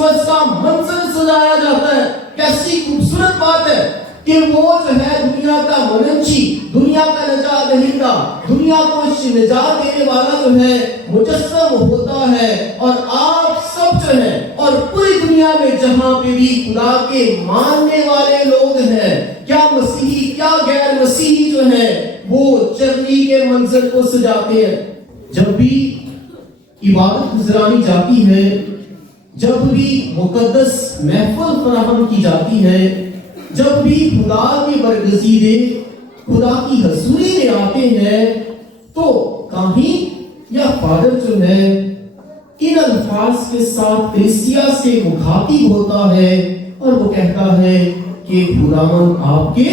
Christmas کا منظر سجایا جاتا ہے. کیسی خوبصورت بات ہے کہ وہ جو ہے دنیا کا مننچی، دنیا کا نجات دہندہ، دنیا کو نجات دینے والا جو ہے مجسم ہوتا ہے. اور آپ سب جو ہے اور پوری دنیا میں جہاں پہ بھی خدا کے ماننے والے لوگ ہیں، کیا مسیحی کیا غیر مسیحی جو ہے وہ چرنی کے منظر کو سجاتے ہیں. جب بھی عبادت گزرانی جاتی ہے، جب بھی مقدس محفل فراہم کی جاتی ہے، جب بھی خدا کے برگزیدے خدا کی حضوری میں آتے ہیں، تو کاہن یا فادر جو ہے ان الفاظ کے ساتھ کلیسیا سے مخاطب ہوتا ہے اور وہ کہتا ہے کہ خداوند آپ کے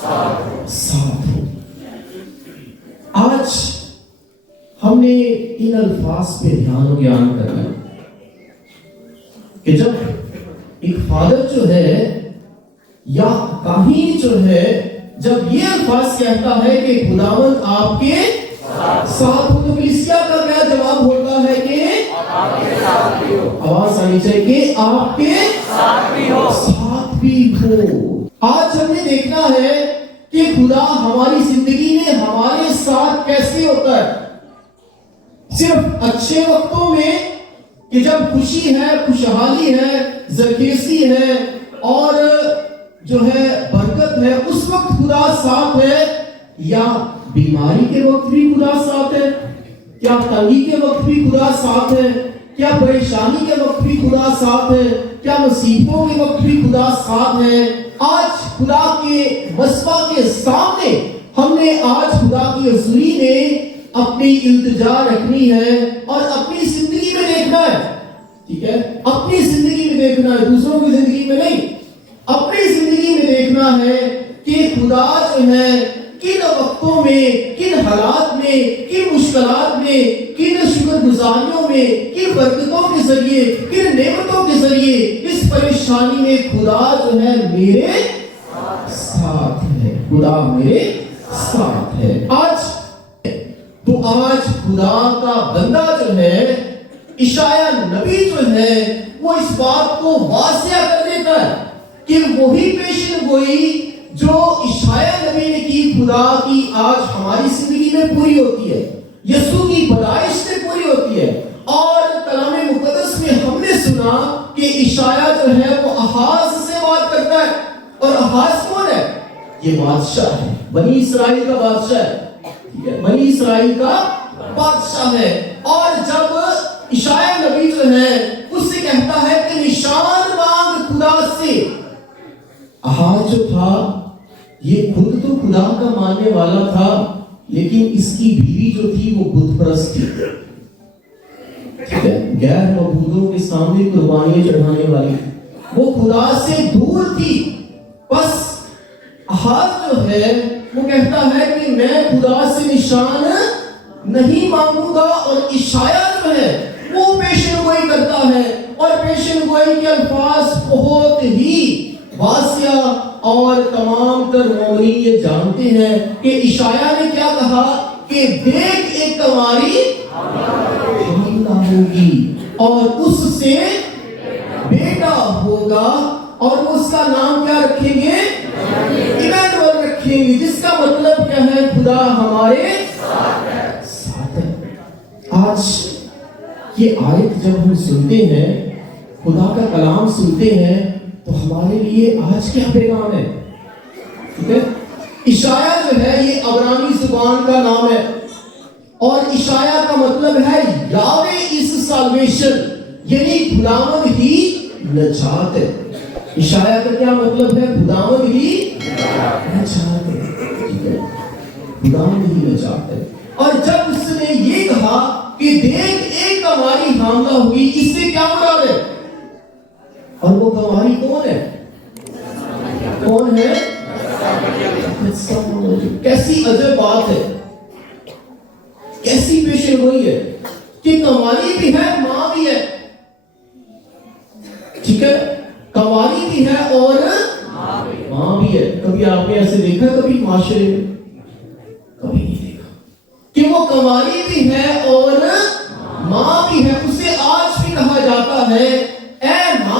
ساتھ ہو. آج ہم نے ان الفاظ پہ دھیان و گیان کرنا ہے کہ جب ایک فادر جو ہے یا کاہن جو ہے جب یہ الفاظ کہتا ہے کہ خداوند آپ کے ساتھ ہو، تو کلیسیا کا کیا جواب ہوتا ہے کہ آواز آنی چاہیے کہ آپ کے ساتھ بھی ہو. آج ہم نے دیکھنا ہے کہ خدا ہماری زندگی میں ہمارے ساتھ کیسے ہوتا ہے. صرف اچھے وقتوں میں کہ جب خوشی ہے، خوشحالی ہے، زرخیزی ہے اور جو ہے برکت ہے، اس وقت خدا ساتھ ہے، یا بیماری کے وقت بھی خدا ساتھ ہے، کیا تنگی کے وقت بھی خدا ساتھ ہے، کیا پریشانی کے وقت بھی خدا ساتھ ہے، کیا مصیبتوں کے وقت بھی خدا ساتھ ہے. آج خدا کے مصباح کے سامنے ہم نے آج خدا کی حضوری میں اپنی التجا رکھنی ہے اور اپنی زندگی میں دیکھنا ہے. ٹھیک ہے، اپنی زندگی میں دیکھنا ہے، دوسروں کی زندگی میں نہیں. اپنی زندگی میں دیکھنا ہے کہ خدا جو ہے کن وقتوں میں، کن حالات میں، کن مشکلات میں، کن شکر گزاریوں میں، کن برکتوں کے ذریعے، کن نعمتوں کے ذریعے، اس پریشانی میں خدا جو ہے میرے ساتھ ہے. خدا میرے ساتھ ہے. آج خدا کا بندہ جو ہے اشعیا نبی جو ہے وہ اس بات کو واضح کر دیتا ہے کہ وہی پیشن گوئی جو اشعیا نبی نے کی خدا کی آج ہماری زندگی میں پوری ہوتی ہے، یسوع کی پیدائش سے پوری ہوتی ہے. اور کلام مقدس میں ہم نے سنا کہ اشعیا جو ہے وہ احاز سے بات کرتا ہے. اور احاز کون ہے؟ یہ بادشاہ ہے، بنی اسرائیل کا بادشاہ ہے. بنی اسرائیل کا بادشاہ ہے. اور جب اشعیا نبی جو ہے اس سے کہتا ہے کہ نشان مانگ خدا سے. احاز جو تھا یہ خود تو خدا کا ماننے والا تھا، لیکن اس کی بیوی جو تھی وہ بت پرست تھی. غیر معبودوں کے سامنے قربانیاں چڑھانے والی، وہ خدا سے دور تھی. بس احاز جو ہے وہ کہتا ہے کہ میں خدا سے نشان نہیں مانگوں گا. اور اشعیا جو ہے وہ پیشن گوئی کرتا ہے، اور پیشن گوئی کے الفاظ بہت ہی واضح اور تمام تر مومنین یہ جانتے ہیں کہ اشعیا نے کیا کہا کہ دیکھ ایک کنواری حاملہ ہوگی اور اس سے بیٹا ہوگا، اور اس کا نام کیا رکھیں گے؟ ایمانوئل رکھیں گے، جس کا مطلب کیا ہے؟ خدا ہمارے ساتھ ہے. آج یہ آیت جب ہم سنتے ہیں، خدا کا کلام سنتے ہیں، تو ہمارے لیے آج کیا پیغام ہے؟ ٹھیک ہے، اشعیا جو ہے یہ عبرانی زبان کا نام ہے، اور اشعیا کا مطلب ہے یاوے از سالویشن، یعنی خداوند ہی نجات ہے. اشعیا کا کیا مطلب ہے؟ خداوند ہی نجات ہے. ٹھیک ہے، خداوند ہی نجات ہے. اور جب اس نے یہ کہا کہ دیکھ ایک کنواری حاملہ ہوگی، اس سے کیا مراد ہے؟ اور وہ کنواری کون ہے؟ کون ہے؟ کیسی عجب بات ہے، کیسی پیشن گوئی ہے کہ کنواری بھی ہے، ماں بھی ہے. ٹھیک ہے، کنواری بھی ہے اور ماں بھی ہے. کبھی آپ نے ایسے دیکھا کبھی معاشرے میں؟ کبھی نہیں دیکھا کہ وہ کنواری بھی ہے اور ماں بھی ہے. اسے آج بھی کہا جاتا ہے اے ماں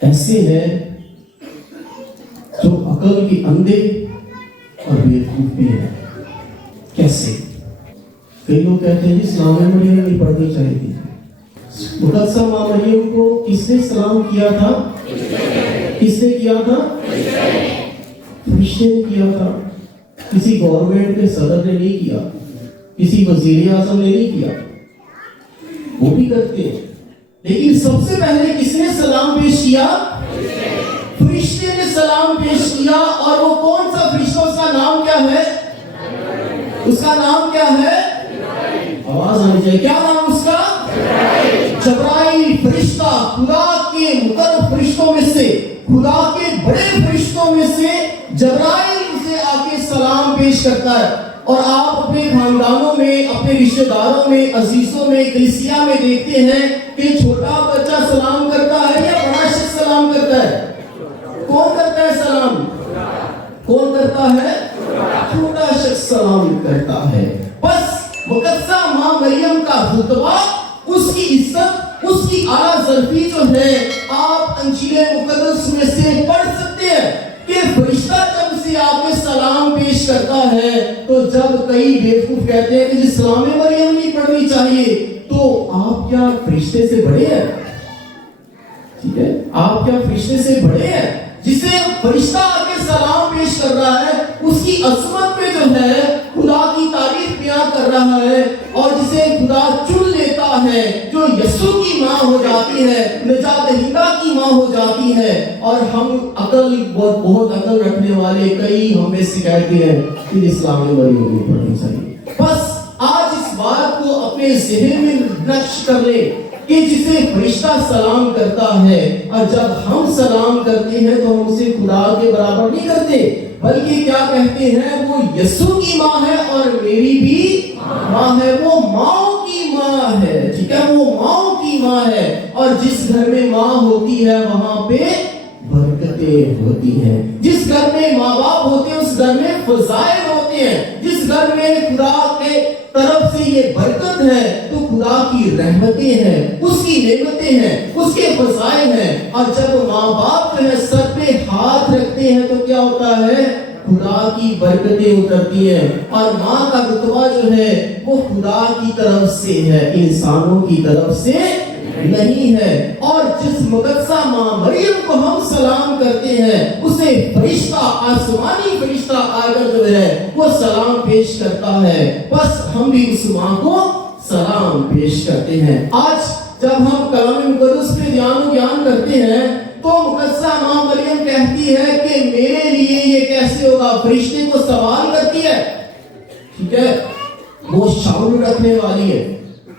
ایسے ہیں جو عقل کے اندھے اور بیوقوف بھی ہیں. کیسے؟ کئی لوگ کہتے ہیں اسلام مریم نہیں پڑھنی چاہیے. مقدسہ ماں مریم کو کس نے سلام کیا تھا؟ کس نے کیا تھا؟ فرشتے نے کیا تھا. کسی گورنمنٹ کے صدر نے نہیں کیا, کسی وزیر اعظم نے نہیں کیا. وہ بھی کرتے ہیں, لیکن سب سے پہلے کس نے سلام پیش کیا؟ فرشتے نے سلام پیش کیا. اور وہ کون سا فرشتہ؟ اس کا نام کیا ہے؟ اس کا نام کیا ہے؟ آواز آنی چاہیے. کیا نام اس کا؟ جبرائیل فرشتہ. خدا کے مقرب فرشتوں میں سے, خدا کے بڑے فرشتوں میں سے جبرائیل اسے آ کے سلام پیش کرتا ہے. اور آپ اپنے خاندانوں میں, اپنے رشتہ داروں میں, عزیزوں میں, کلیسیا میں دیکھتے ہیں کہ چھوٹا بچہ سلام کرتا ہے یا بڑا شخص سلام کرتا ہے؟ کون کرتا ہے سلام؟ کون کرتا ہے؟ چھوٹا شخص سلام کرتا ہے. بس مقدسہ ماں مریم کا رتبہ, اس کی عزت, اس کی اعلیٰ ظرفی جو ہے, آپ انجیل مقدس میں سے پڑھ سکتے ہیں کہ فرشتہ جب اسے آپ کے سلام پیش کرتا ہے, تو جب کئی بیوقوف کہتے ہیں کہ اسلام مریم نہیں پڑھنی چاہیے, تو آپ کیا فرشتے سے بڑے ہیں؟ ٹھیک ہے, آپ کیا فرشتے سے بڑے ہیں؟ جسے فرشتہ آ کے سلام پیش کر رہا ہے, اس کی عظمت میں جو ہے خدا کی تعریف بیان کر رہا ہے. اور جسے خدا چن لیتا ہے, جو یسوع کی ماں ہو جاتی ہے, نجات دہندہ کی ماں ہو جاتی ہے. اور ہم عقل, بہت عقل رکھنے والے کئی ہمیں سے کہتے ہیں کہ اسلام مریم نہیں پڑھنی چاہیے. بس آج اس بات کو اپنے ذہن میں نقش کر لیں کہ جسے فرشتہ سلام کرتا ہے, اور جب ہم سلام کرتے ہیں تو ہم اسے خدا کے برابر نہیں کرتے, بلکہ کیا کہتے ہیں؟ وہ یسوع کی ماں ہے اور میری بھی ماں ہے. وہ ماں کی ماں ہے. ٹھیک ہے, وہ ماں کی ماں ہے. اور جس گھر میں ماں ہوتی ہے وہاں پہ برکتیں ہوتی ہیں. جس گھر میں ماں باپ ہوتے ہیں اس گھر میں فضائل ہوتے ہیں. جس گھر میں خدا کے طرف سے یہ برکت ہے تو خدا کی رحمتیں ہیں, اس کی نعمتیں ہیں, اس کے فضائل ہیں. اور جب ماں باپ جو ہے سر پہ ہاتھ رکھتے ہیں تو کیا ہوتا ہے؟ خدا کی برکتیں اترتی ہیں. اور ماں کا رتبہ جو ہے وہ خدا کی طرف سے ہے, انسانوں کی طرف سے نہیں ہے. اور جس مقدسہ ماں مریم کو ہم سلام کرتے ہیں, اسے فرشتہ, آسمانی فرشتہ آ کر جو ہے وہ سلام پیش کرتا ہے. بس ہم بھی اس ماں کو سلام پیش کرتے ہیں. آج جب ہم کلام مقدس پہ دھیان و گیان کرتے ہیں تو مقدسہ ماں مریم کہتی ہے کہ میرے لیے یہ کیسے ہوگا؟ فرشتے کو سوال کرتی ہے. ٹھیک ہے, وہ شعور رکھنے والی ہے,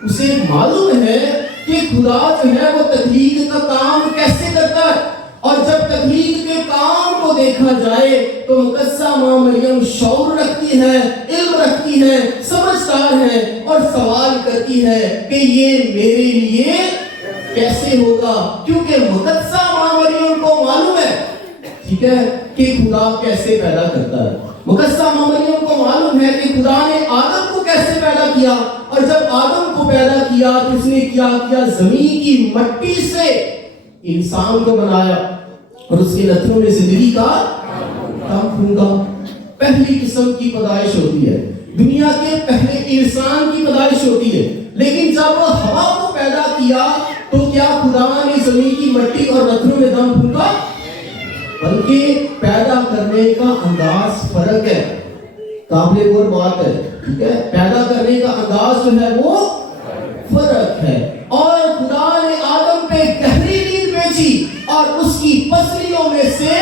اسے معلوم ہے کہ خدا جو ہے وہ تخلیق کا کام کیسے کرتا ہے. اور جب تخلیق کے کام کو دیکھا جائے تو مقدسہ ماں مریم شعور رکھتی ہے, علم رکھتی ہے, سمجھدار ہے, اور سوال کرتی ہے کہ یہ میرے لیے کیسے ہوگا, کیونکہ مقدسہ ماں مریم کو معلوم ہے, ٹھیک ہے, کہ خدا کیسے پیدا کرتا ہے. مقدسہ ماں مریم کو معلوم ہے کہ خدا نے آدم کو کیسے پیدا کیا, اور جب آدم کو پیدا کیا تو اس نے کیا کیا؟ زمین کی مٹی سے انسان کو بنایا اور اس کے نتھنوں میں زندگی کا دم پھونکا. پہلی قسم کی پیدائش ہوتی ہے, دنیا کے پہلے انسان کی پیدائش ہوتی ہے. لیکن جب ہوا کو پیدا کیا تو کیا خدا نے زمین کی مٹی اور نتھنوں میں دم پھونکا؟ بلکہ پیدا کرنے کا انداز فرق ہے, قابل غور بات ہے. ٹھیک ہے, پیدا کرنے کا انداز جو ہے وہ فرق ہے. اور خدا نے آدم پہ گہری نیند بھیجی اور اس کی پسلیوں میں سے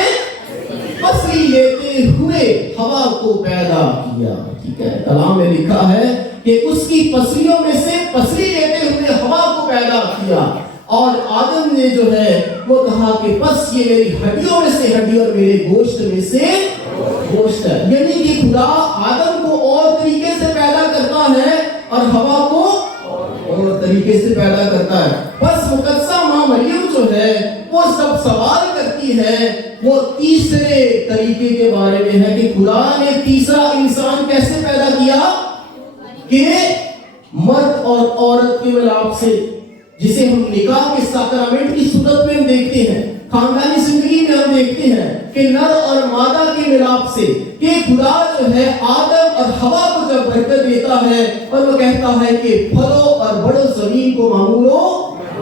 پسلی لیتے ہوئے ہوا کو پیدا کیا. ٹھیک ہے, کلام میں لکھا ہے کہ اس کی پسلیوں میں سے پسلی لیتے ہوئے ہوا کو پیدا کیا. اور آدم نے جو ہے وہ کہا کہ بس یہ میری ہڈیوں میں سے ہڈی اور میرے گوشت میں سے گوشت ہے. یعنی کہ خدا آدم کو اور طریقے سے پیدا کرتا ہے اور ہوا کو اور طریقے سے پیدا کرتا ہے. بس مقدسہ ماں مریم جو ہے وہ سب سوال کرتی ہے, وہ تیسرے طریقے کے بارے میں ہے کہ خدا نے تیسرا انسان کیسے پیدا کیا, کہ مرد اور عورت کے ملاپ سے, جسے ہم نکاح کے ساکرامنٹ کی صورت میں دیکھتے ہیں. خاندانی زندگی میں ہم دیکھتے ہیں کہ نر اور مادہ کے ملاپ سے کہ خدا جو ہے آدم اور حوا کو جب برکت دیتا ہے اور وہ کہتا ہے کہ پھلو اور بڑھو زمین کو معمولو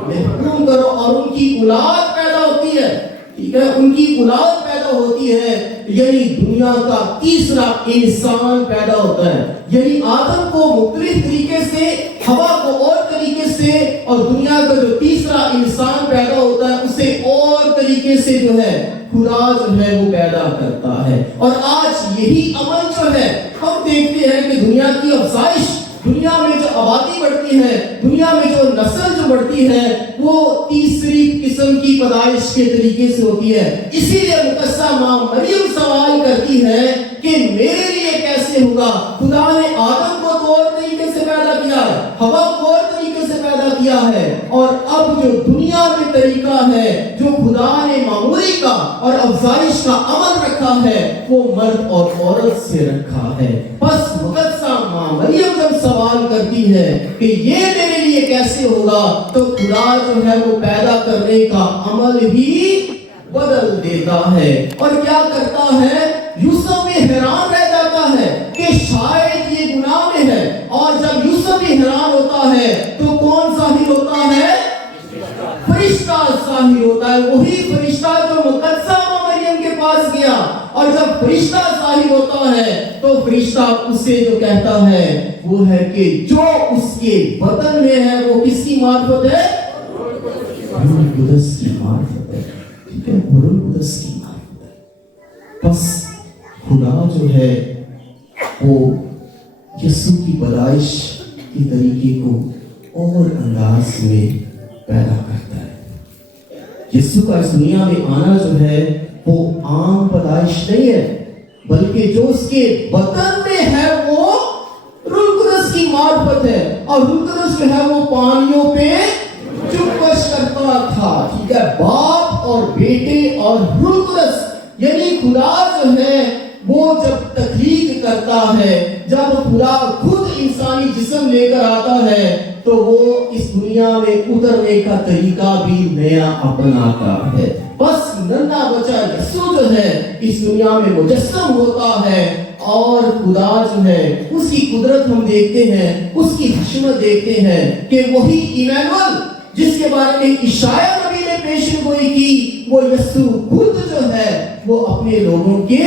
محکوم کرو، اور ان کی اولاد پیدا ہوتی ہے، ٹھیک ہے، ان کی اولاد پیدا ہوتی ہے، یعنی دنیا کا تیسرا انسان پیدا ہوتا ہے۔ یعنی آدم کو مختلف طریقے سے، حوا کو اور طریقے سے، اور دنیا کا جو تیسرا انسان پیدا ہوتا ہے اسے اور طریقے سے جو ہے خدا جو ہے وہ پیدا کرتا ہے۔ اور آج یہی عمل جو ہے ہم دیکھتے ہیں کہ دنیا کی افزائش، دنیا میں جو آبادی بڑھتی ہے، دنیا میں جو نسل جو بڑھتی ہے، وہ تیسری قسم کی پیدائش کے طریقے سے ہوتی ہے۔ اسی لیے مقدسہ ماں مریم سوال کرتی ہے کہ میرے لیے کیسے ہوگا؟ خدا نے آدم کو تو اور طریقے سے پیدا کیا ہے، حوا کو اور طریقے سے پیدا کیا ہے، اور اب جو دنیا میں طریقہ ہے جو خدا نے معمولی کا اور افزائش کا عمل رکھا ہے وہ مرد اور عورت سے رکھا ہے۔ بس مقدسہ ماں مریم جب سوال کرتی ہے کہ یہ میرے لیے کیسے ہوگا، تو خدا جو ہے وہ پیدا کرنے کا عمل ہی بدل دیتا ہے۔ اور کیا کرتا ہے؟ یوسف بھی حیران رہ جاتا ہے کہ شاید یہ گناہ میں ہے، اور جب یوسف بھی حیران ہوتا ہے تو کون ظاہر ہوتا ہے؟ فرشتہ ظاہر ہوتا ہے، وہی فرشتہ جو مقدسہ مریم کے پاس گیا، اور جب فرشتہ ظاہر ہوتا ہے تو فرشتہ اسے جو کہتا ہے وہ ہے کہ جو اس کے بدن میں ہے وہ کس کی معرفت ہے؟ روح القدس کی معرفت ہے، ٹھیک ہے، روح القدس کی معرفت ہے۔ بس خدا جو ہے وہ یسوع کی پیدائش کے طریقے کو اور انداز میں پیدا کرتا ہے۔ یسوع کا اس دنیا میں آنا جو ہے وہ عام پیدائش نہیں ہے، بلکہ جو اس کے بدن میں ہے وہ روح القدس کی معرفت ہے، اور روح القدس جو ہے وہ پانیوں پہ چپش کرتا تھا، ٹھیک ہے، باپ اور بیٹے اور روح القدس، یعنی خدا جو ہے وہ جب تخلیق کرتا ہے، جب خدا خود انسانی جسم لے کر آتا ہے تو وہ اس دنیا میں اترنے کا طریقہ بھی نیا اپناتا ہے۔ بس ننھا بچہ یسوع جو ہے اس دنیا میں مجسم ہوتا ہے، اور خدا جو ہے اس کی قدرت ہم دیکھتے ہیں، اس کی حکمت دیکھتے ہیں کہ وہی ایمانوئل جس کے بارے میں عیسائی نبی نے پیشن گوئی کی، وہ یسوع خود جو ہے وہ اپنے لوگوں کے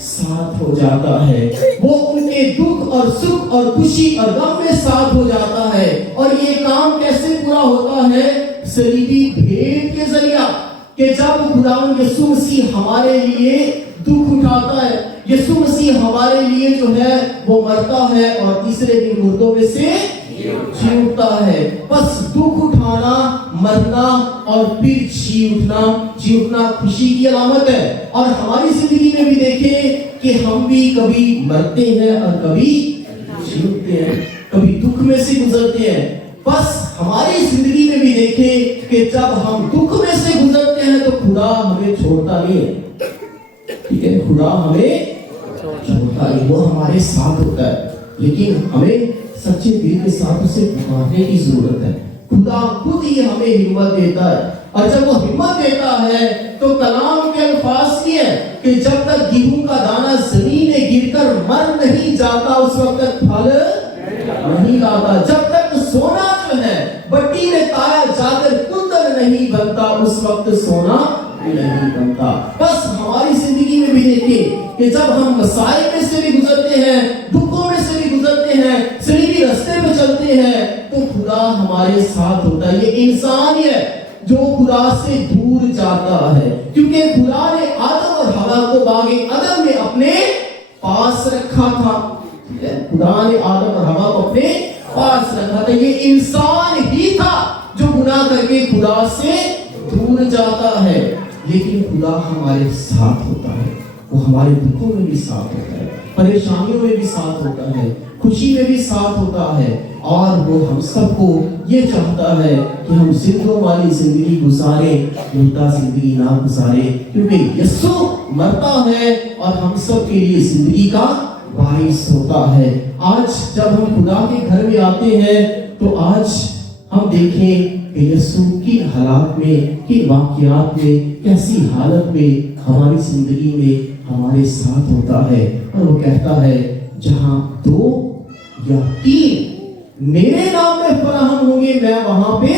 ساتھ ہو جاتا ہے، وہ ان کے دکھ اور سکھ اور خوشی اور غم میں ساتھ ہو جاتا ہے۔ اور یہ کام کیسے پورا ہوتا ہے؟ صلیبی بھیٹ کے ذریعہ، کہ جب خداوند یسوع مسیح ہمارے لیے دکھ اٹھاتا ہے، یسوع مسیح ہمارے لیے جو ہے وہ مرتا ہے اور تیسرے دن مردوں میں سے جی اٹھتا ہے۔ بس دکھ اٹھانا، مرنا اور پھر جی اٹھنا خوشی کی علامت ہے۔ اور ہماری زندگی میں بھی دیکھیں کہ ہم بھی کبھی مرتے ہیں اور کبھی جی اٹھتے ہیں، کبھی دکھ میں سے گزرتے ہیں۔ بس ہماری زندگی میں بھی دیکھیں کہ جب ہم دکھ میں سے گزرتے ہیں تو خدا ہمیں چھوڑتا نہیں ہے، ٹھیک ہے، خدا ہمیں چھوڑتا نہیں، وہ ہمارے ساتھ ہوتا ہے، لیکن ہمیں سچے دل کے ساتھ اسے پکارنے کی ضرورت ہے۔ خدا خود ہی ہمیں ہمت دیتا ہے، اور جب وہ ہمت دیتا ہے تو کلام کے الفاظ کی ہے کہ جب تک گیہوں کا دانہ زمین میں گر کر مر نہیں جاتا اس وقت تک پھل نہیں لاتا، جب تک سونا جو ہے بٹی میں تایا جا کر کندر نہیں بنتا اس وقت سونا نہیں بنتا۔ بس ہماری زندگی میں بھی دیکھیں کہ جب ہم مسائل میں سے بھی گزرتے ہیں، دکھوں میں سے بھی گزرتے ہیں، صلیبی راستے پہ چلتے ہیں، تو خدا ہمارے ساتھ ہوتا ہے۔ یہ انسان ہی ہے جو خدا سے دور جاتا ہے، کیونکہ خدا نے آدم اور حوا کو باغ عدن میں اپنے پاس رکھا تھا، خدا نے آدم اور حوا کو اپنے پاس رکھا تھا۔ یہ انسان ہی تھا جو گناہ کر کے خدا سے دور جاتا ہے، لیکن خدا ہمارے ساتھ ہوتا ہے، وہ ہمارے دکھوں میں بھی ساتھ ہوتا ہے، پریشانیوں میں بھی ساتھ ہوتا ہے، خوشی میں بھی ساتھ ہوتا ہے، اور وہ ہم سب کو یہ چاہتا ہے کہ ہم زندوں والی زندگی گزاریں، مردہ زندگی نہ گزاریں، کیونکہ یسوع مرتا ہے اور ہم سب کے لیے زندگی کا باعث ہوتا ہے۔ آج جب ہم خدا کے گھر میں آتے ہیں تو آج ہم دیکھیں کہ یسوع کی حالات میں، کی واقعات میں، کیسی حالت میں ہماری زندگی میں ہمارے ساتھ ہوتا ہے، اور وہ کہتا ہے جہاں 2 یا 3 میرے نام میں فراہم ہوں گے میں وہاں پہ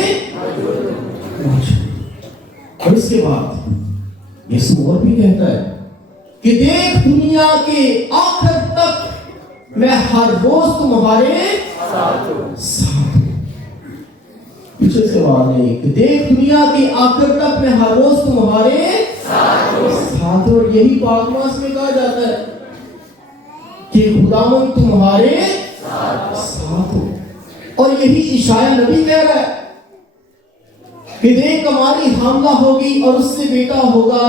موجود۔ اور اس کے بعد یسوع اور بھی کہتا ہے کہ دیکھ دنیا کے آخر تک میں ہر روز تمہارے ساتھ ہوں۔ پیچھے سے آواز نہیں کہ دیکھ دنیا کے آخر تک میں ہر روز تمہارے ساتھ ہوں۔ اور یہی پاکماس میں کہا جاتا ہے کہ خداوند تمہارے ساتھ ہو، اور یہی عیسائی نبی کہہ رہا ہے کہ دیکھ کماری حاملہ ہوگی اور اس سے بیٹا ہوگا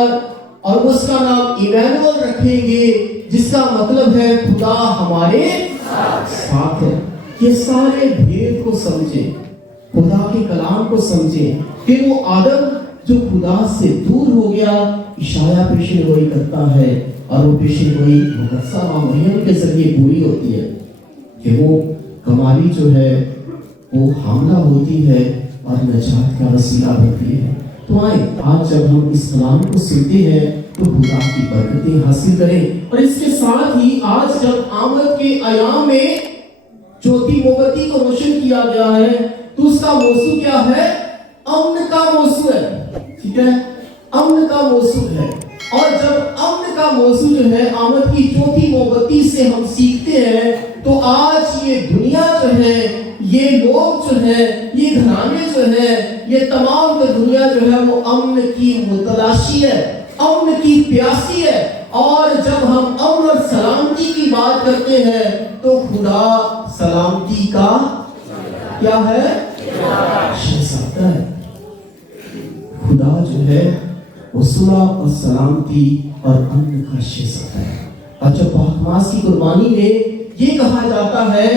اور اس کا نام ایمانوئل رکھیں گے، جس کا مطلب ہے خدا ہمارے ساتھ ہے۔ یہ سارے بھید کو سمجھیں، خدا کے کلام کو سمجھیں کہ وہ آدم جو خدا سے دور ہو گیا، عیسائی پیشن گوئی کرتا ہے، اور وہ پیشن گوئی مقدسہ مریم کے ذریعے پوری ہوتی ہے کہ وہ کماری جو ہے وہ حاملہ ہوتی ہے اور نجات کا وسیلہ بنتی ہے۔ تو آئے آج جب ہم اس کلام کو سنتے ہیں تو خدا کی برکتیں حاصل کریں، اور اس کے ساتھ ہی آج جب آمد کے ایام میں چوتھی مومبتی کو روشن کیا گیا ہے تو اس کا موضوع کیا ہے؟ امن کا موضوع ہے، ٹھیک ہے، امن کا موضوع ہے۔ اور جب امن کا موضوع جو ہے آمد کی چوتھی مومبتی سے ہم سیکھتے ہیں تو آج یہ دنیا جو ہے، یہ لوگ جو ہے، یہ گھرانے جو ہے، یہ تمام دنیا جو ہے وہ امن کی متلاشی ہے، امن کی پیاسی ہے۔ اور جب ہم امن اور سلامتی کی بات کرتے ہیں تو خدا سلامتی کا کیا ہے؟ شہزادہ ہے۔ خدا جو ہے وہ صلح اور سلامتی اور امن کا شہزادہ ہے۔ اور جب پاکماس کی قربانی میں یہ کہا جاتا ہے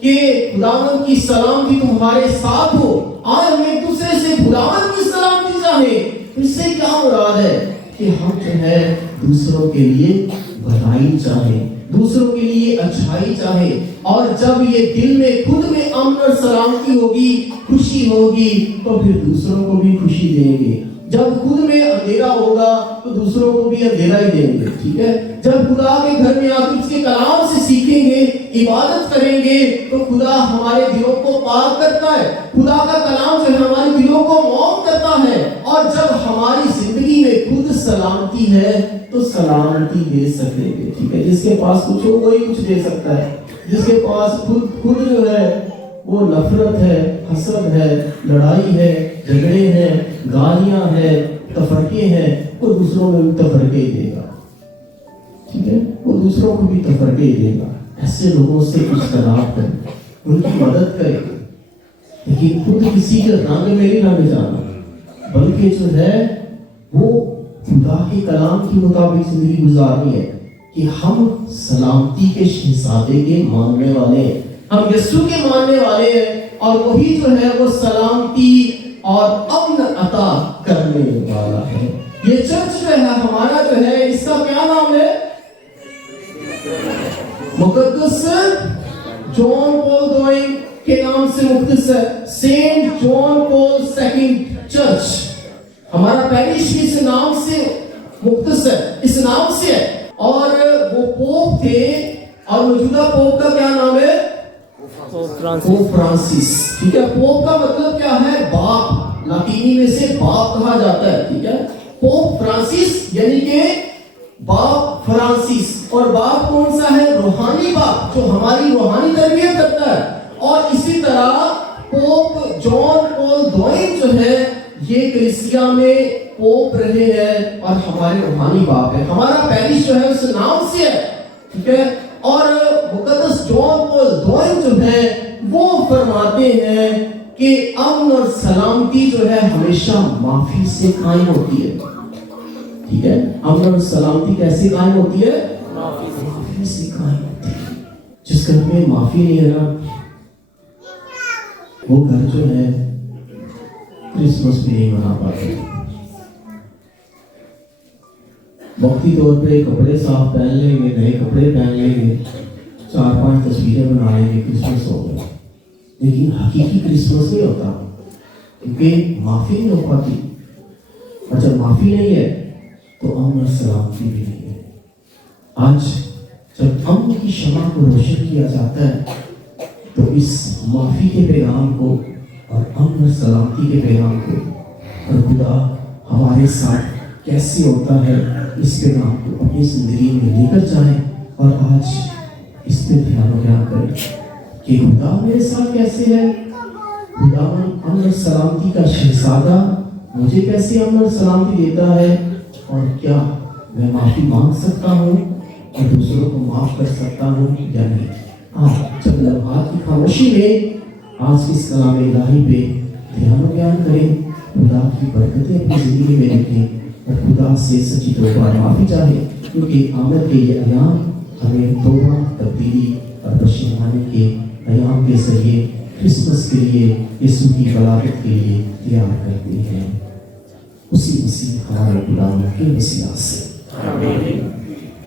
کہ خداوند کی سلامتی تمہارے ساتھ ہو، آج ہم ایک دوسرے سے خداوند کی سلامتی چاہیں، اس سے کیا مراد ہے کہ ہم جو ہے دوسروں کے لیے بھلائی چاہیں، دوسروں کے لیے اچھائی چاہیں، اور جب یہ دل میں خود میں امن اور سلامتی ہوگی، خوشی ہوگی، تو پھر دوسروں کو بھی خوشی دیں گے۔ جب خود میں اندھیرا ہوگا تو دوسروں کو بھی اندھیرا ہی دیں گے، ٹھیک ہے۔ جب خدا کے گھر میں آ کے اس کے کلام سے سیکھیں گے، عبادت کریں گے، تو خدا ہمارے دلوں کو پاک کرتا ہے، خدا کا کلام جو ہے ہمارے دلوں کو موم کرتا ہے۔ اور جب ہماری زندگی میں خود سلامتی ہے تو سلامتی دے سکیں گے، ٹھیک ہے۔ جس کے پاس کچھ ہو وہی کچھ دے سکتا ہے، جس کے پاس خود جو ہے وہ نفرت ہے، حسد ہے، لڑائی ہے، جھگڑے ہیں، گالیاں ہیں، تفرقے ہیں، وہ دوسروں میں بھی تفرقے ہی دے گا، ٹھیک ہے، وہ دوسروں کو بھی تفرقے ہی دے گا۔ ایسے لوگوں سے اجتناب کریں، ان کی مدد کریں، لیکن خود کسی کے رنگ میں نہیں رنگ جانا، بلکہ جو ہے وہ خدا کے کلام کے مطابق زندگی گزارنی ہے کہ ہم سلامتی کے شہزادے کے ماننے والے ہیں، ہم یسوع کے ماننے والے ہیں، اور وہی جو ہے وہ سلامتی اور امن عطا کرنے والا ہے۔ یہ چرچ جو ہے ہمارا جو ہے اس کا کیا نام ہے؟ مقدس جان پال دوئم کے نام سے مختصر ہے، سینٹ جان پال سیکنڈ چرچ۔ ہمارا پیرش بھی اس نام سے مختصر، اس نام سے ہے، اور وہ پوپ تھے، اور موجودہ پوپ کا کیا نام ہے؟ پوپ فرانسس، ٹھیک ہے۔ پوپ کا مطلب کیا ہے؟ باپ، لاطینی میں سے باپ کہا جاتا ہے، ٹھیک ہے۔ پوپ فرانسس یعنی کہ باپ فرانسس، اور باپ کون سا ہے؟ روحانی باپ، جو ہماری روحانی تربیت کرتا ہے۔ اور اسی طرح پوپ جان پال دوئم جو ہے یہ کلیسیا میں پوپ رہے ہیں اور ہمارے روحانی باپ ہیں۔ ہمارا پیرش جو ہے اس نام سے ہے، ٹھیک ہے۔ اور مقدس جان پال دوئم جو ہے وہ فرماتے ہیں کہ امن اور سلامتی جو ہے ہمیشہ معافی سے قائم ہوتی ہے، ٹھیک ہے۔ امن اور سلامتی کیسے قائم ہوتی ہے؟ معافی سے قائم ہوتی ہے۔ جس گھر میں معافی نہیں ہے نا، وہ گھر جو ہے کرسمس بھی نہیں منا پاتے۔ وقتی طور پہ کپڑے صاف پہن لیں گے، نئے کپڑے پہن لیں گے، 4-5 تصویریں بنا لیں گے، کرسمس ہو گئے، لیکن حقیقی کرسمس نہیں ہوتا، کیونکہ معافی نہیں ہو پاتی، اور جب معافی نہیں ہے تو امن اور سلامتی بھی نہیں ہے۔ آج جب امن کی شمع کو روشن کیا جاتا ہے تو اس معافی کے پیغام کو اور امن اور سلامتی کے پیغام کو اور خدا ہمارے ساتھ کیسے ہوتا ہے اس پیغام کو اپنی زندگی میں لے کر جائیں، اور آج اس پہ دھیان و گیان کریں کہ خدا میرے ساتھ کیسے ہے، خدا امن اور سلامتی کا شہزادہ مجھے کیسے امن اور سلامتی دیتا ہے، اور کیا میں معافی مانگ سکتا ہوں اور دوسروں کو معاف کر سکتا ہوں یا نہیں۔ جب لمحات کی خاموشی میں آج اس کلام الہی پہ دھیان و گیان کریں، خدا کی برکتیں اپنی زندگی میں رکھیں اور خدا سے سچی توبہ معافی چاہیں، کیونکہ آمد کے یہ ایام ہمیں توبہ، تبدیلی اور پشیمانی کے ایام کے ذریعے کرسمس کے لیے، یسوع کی ولادت کے لیے تیار کرتے ہیں۔ اسی مسیح ہمارے خدا کے وسیلہ سے۔